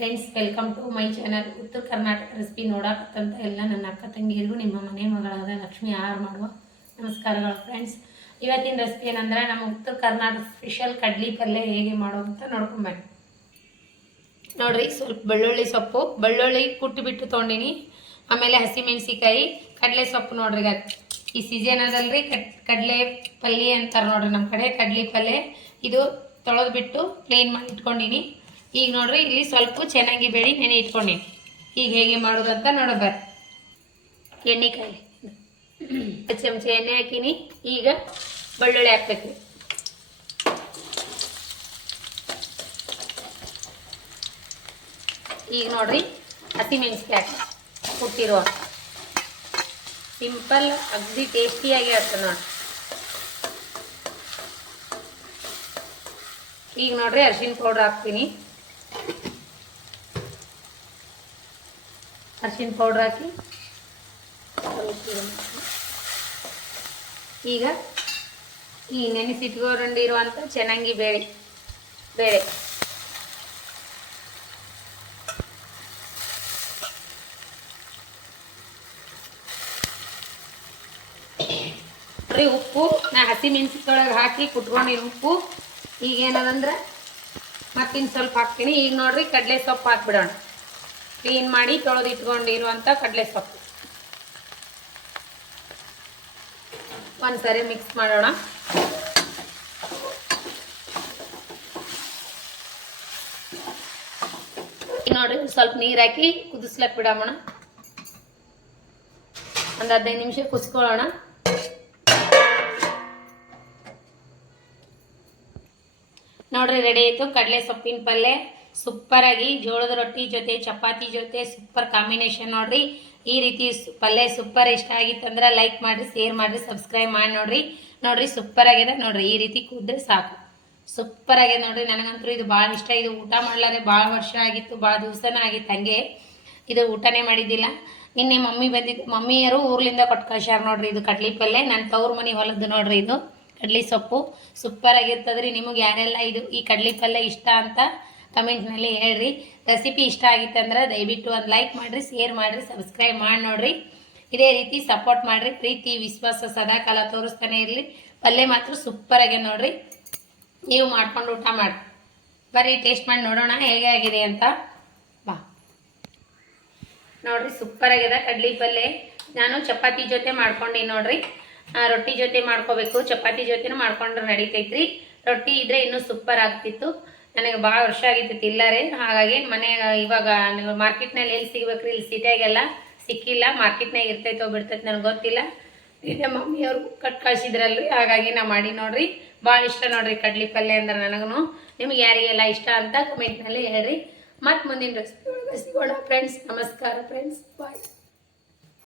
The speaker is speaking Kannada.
Friends, welcome to my channel. Uttara Karnataka recipe ನೋಡಾಕತ್ತಂತ ಎಲ್ಲ ನನ್ನ ಅಕ್ಕ ತಂಗಿಯರಿಗೂ ನಿಮ್ಮ ಮನೆ ಮಗಳಾದ ಲಕ್ಷ್ಮಿ ಆಹಾರ ಮಾಡುವ ನಮಸ್ಕಾರಗಳು. ಫ್ರೆಂಡ್ಸ್, ಇವತ್ತಿನ ರೆಸಿಪಿ ಏನಂದ್ರೆ ನಮ್ಮ ಉತ್ತರ ಕರ್ನಾಟಕ ಸ್ಪೆಷಲ್ ಕಡ್ಲಿ ಪಲ್ಯ ಹೇಗೆ ಮಾಡೋದು ಅಂತ ನೋಡ್ಕೊಂಬನ್ನಿ. ನೋಡ್ರಿ, ಸ್ವಲ್ಪ ಬೆಳ್ಳುಳ್ಳಿ ಕುಟ್ಟಿಬಿಟ್ಟು ತೊಗೊಂಡಿನಿ. ಆಮೇಲೆ ಹಸಿಮೆಣಸಿಕಾಯಿ, ಕಡಲೆ ಸೊಪ್ಪು. ನೋಡ್ರಿ, ಈ ಸೀಸನ್ ಅದಲ್ರಿ ಕಡಲೆ ಪಲ್ಯ ಅಂತಾರೆ ನೋಡ್ರಿ ನಮ್ಮ ಕಡೆ. ಕಡ್ಲಿ ಪಲ್ಯ ಇದು ತೊಳೆದ್ಬಿಟ್ಟು ಕ್ಲೀನ್ ಮಾಡಿ ಇಟ್ಕೊಂಡಿನಿ. ಈಗ ನೋಡ್ರಿ, ಇಲ್ಲಿ ಸ್ವಲ್ಪ ಚೆನ್ನಾಗಿ ಬೇಡಿ ನೆನೆ ಇಟ್ಕೊಂಡಿನಿ. ಈಗ ಹೇಗೆ ಮಾಡೋದು ಅಂತ ನೋಡೋದು. ಎಣ್ಣೆಕಾಯಿ ಚಮಚ ಎಣ್ಣೆ ಹಾಕಿನಿ. ಈಗ ಬೆಳ್ಳುಳ್ಳಿ ಹಾಕ್ಬೇಕು. ಈಗ ನೋಡ್ರಿ, ಹಸಿಮೆಣಸಿಕಾಯಿ ಹಾಕಿ ಕೊಟ್ಟಿರುವ ಸಿಂಪಲ್ ಅಗದಿ ಟೇಸ್ಟಿಯಾಗಿ ಆಗ್ತದೆ ನೋಡಿ. ಈಗ ನೋಡ್ರಿ, ಅರಿಶಿನ ಪೌಡ್ರ್ ಹಾಕ್ತೀನಿ. ಅರಿಶಿನ ಪೌಡ್ರ್ ಹಾಕಿ ಈಗ ಈ ನೆನೆಸಿಟ್ಕೊಂಡಿರುವಂಥ ಚೆನ್ನಾಗಿ ಬೇಳೆ ಉಪ್ಪು ನಾ ಹಸಿಮೆಣಸಿನೊಳಗೆ ಹಾಕಿ ಕುಟ್ಕೊಂಡಿರೋ ಉಪ್ಪು. ಈಗ ಏನದಂದ್ರೆ ಮತ್ತಿನ್ನು ಸ್ವಲ್ಪ ಹಾಕ್ತೀನಿ. ಈಗ ನೋಡ್ರಿ, ಕಡಲೆ ಸೊಪ್ಪು ಹಾಕ್ಬಿಡೋಣ. ಕ್ಲೀನ್ ಮಾಡಿ ತೊಳೆದು ಇಟ್ಕೊಂಡಿರುವಂಥ ಕಡಲೆ ಸೊಪ್ಪು ಒಂದ್ಸರಿ ಮಿಕ್ಸ್ ಮಾಡೋಣ. ನೋಡ್ರಿ, ಸ್ವಲ್ಪ ನೀರು ಹಾಕಿ ಕುದಿಸ್ಲಕ್ಕೆ ಬಿಡೋಣ. ಒಂದು 15 ನಿಮಿಷ ಕುದಿಸ್ಕೊಳ್ಳೋಣ. ನೋಡ್ರಿ, ರೆಡಿ ಆಯಿತು ಕಡಲೆ ಸೊಪ್ಪಿನ ಪಲ್ಯ. ಸೂಪರಾಗಿ ಜೋಳದ ರೊಟ್ಟಿ ಜೊತೆ ಚಪಾತಿ ಜೊತೆ ಸೂಪರ್ ಕಾಂಬಿನೇಷನ್. ನೋಡ್ರಿ, ಈ ರೀತಿ ಪಲ್ಯ ಸೂಪರ್ ಇಷ್ಟ ಆಗಿತ್ತಂದ್ರೆ ಲೈಕ್ ಮಾಡಿರಿ, ಶೇರ್ ಮಾಡಿರಿ, ಸಬ್ಸ್ಕ್ರೈಬ್ ಮಾಡಿ ನೋಡ್ರಿ ಸೂಪರ್ ಆಗಿದೆ. ನೋಡ್ರಿ, ಈ ರೀತಿ ಕುದ್ರೆ ಸಾಕು. ಸೂಪರ್ ಆಗಿದೆ ನೋಡ್ರಿ. ನನಗಂತೂ ಇದು ಭಾಳ ಇಷ್ಟ. ಇದು ಊಟ ಮಾಡ್ಲಾರೆ ಭಾಳ ವರ್ಷ ಆಗಿತ್ತು, ಭಾಳ ದಿವಸನ ಆಗಿತ್ತು. ಹಂಗೆ ಇದು ಊಟನೇ ಮಾಡಿದ್ದಿಲ್ಲ. ನಿನ್ನೆ ಮಮ್ಮಿ ಬಂದಿದ್ದು, ಮಮ್ಮಿಯರು ಊರ್ಲಿಂದ ಕೊಟ್ಟು ಕಳ್ಸ್ಯಾರ ನೋಡ್ರಿ. ಇದು ಕಡ್ಲಿ ಪಲ್ಯ ನನ್ನ ತವ್ರ ಮನೆ ಹೊಲದ್ದು ನೋಡ್ರಿ. ಇದು ಕಡ್ಲಿ ಸೊಪ್ಪು ಸೂಪರ್ ಆಗಿರ್ತದ್ರಿ. ನಿಮಗೆ ಯಾರೆಲ್ಲ ಈ ಕಡ್ಲಿ ಪಲ್ಯ ಇಷ್ಟ ಅಂತ ಕಮೆಂಟ್ನಲ್ಲಿ ಹೇಳ್ರಿ. ರೆಸಿಪಿ ಇಷ್ಟ ಆಗಿತ್ತಂದ್ರೆ ದಯವಿಟ್ಟು ಒಂದು ಲೈಕ್ ಮಾಡಿರಿ, ಶೇರ್ ಮಾಡಿರಿ, ಸಬ್ಸ್ಕ್ರೈಬ್ ಮಾಡಿ ನೋಡ್ರಿ. ಇದೇ ರೀತಿ ಸಪೋರ್ಟ್ ಮಾಡಿರಿ. ಪ್ರೀತಿ ವಿಶ್ವಾಸ ಸದಾಕಾಲ ತೋರಿಸ್ತಾನೆ ಇರಲಿ. ಪಲ್ಯ ಮಾತ್ರ ಸೂಪರ್ ಆಗಿದೆ ನೋಡ್ರಿ. ನೀವು ಮಾಡ್ಕೊಂಡು ಊಟ ಮಾಡಿ ಬರ್ರಿ, ಟೇಸ್ಟ್ ಮಾಡಿ ನೋಡೋಣ ಹೇಗೆ ಆಗಿದೆ ಅಂತ. ಬಾ ನೋಡ್ರಿ, ಸೂಪರ್ ಆಗಿದೆ ಕಡ್ಲಿ ಪಲ್ಯ. ನಾನು ಚಪಾತಿ ಜೊತೆ ಮಾಡ್ಕೊಂಡು ನೋಡ್ರಿ. ರೊಟ್ಟಿ ಜೊತೆ ಮಾಡ್ಕೋಬೇಕು, ಚಪಾತಿ ಜೊತೆನೂ ಮಾಡ್ಕೊಂಡ್ರೆ ನಡೀತೈತ್ರಿ. ರೊಟ್ಟಿ ಇದ್ರೆ ಇನ್ನೂ ಸೂಪರ್ ಆಗ್ತಿತ್ತು. ನನಗೆ ಭಾಳ ವರ್ಷ ಆಗಿತ್ತು ಇಲ್ಲರೇ. ಹಾಗಾಗಿ ಇವಾಗ ನೀವು ಮಾರ್ಕೆಟ್ನಲ್ಲಿ ಎಲ್ಲಿ ಸಿಗ್ಬೇಕ್ರಿ? ಇಲ್ಲಿ ಸಿಟಿಯಾಗೆಲ್ಲ ಸಿಕ್ಕಿಲ್ಲ. ಮಾರ್ಕೆಟ್ನಾಗ ಇರ್ತೈತೋ ಬಿಡ್ತೈತೆ ನನಗೆ ಗೊತ್ತಿಲ್ಲ. ಇದೇ ಮಮ್ಮಿಯವರು ಕಟ್ ಕಳಿಸಿದ್ರಲ್ರಿ, ಹಾಗಾಗಿ ನಾ ಮಾಡಿ ನೋಡ್ರಿ. ಭಾಳ ಇಷ್ಟ ನೋಡ್ರಿ ಕಡ್ಲಿ ಪಲ್ಯ ಅಂದ್ರೆ ನನಗೂ. ನಿಮ್ಗೆ ಯಾರಿಗೆಲ್ಲ ಇಷ್ಟ ಅಂತ ಕಮೆಂಟ್ನಲ್ಲಿ ಹೇಳ್ರಿ. ಮತ್ತು ಮುಂದಿನ ರೆಸಿಪಿ ಒಳಗೆ ಸಿಗೋಣ ಫ್ರೆಂಡ್ಸ್. ನಮಸ್ಕಾರ ಫ್ರೆಂಡ್ಸ್, ಬಾಯ್.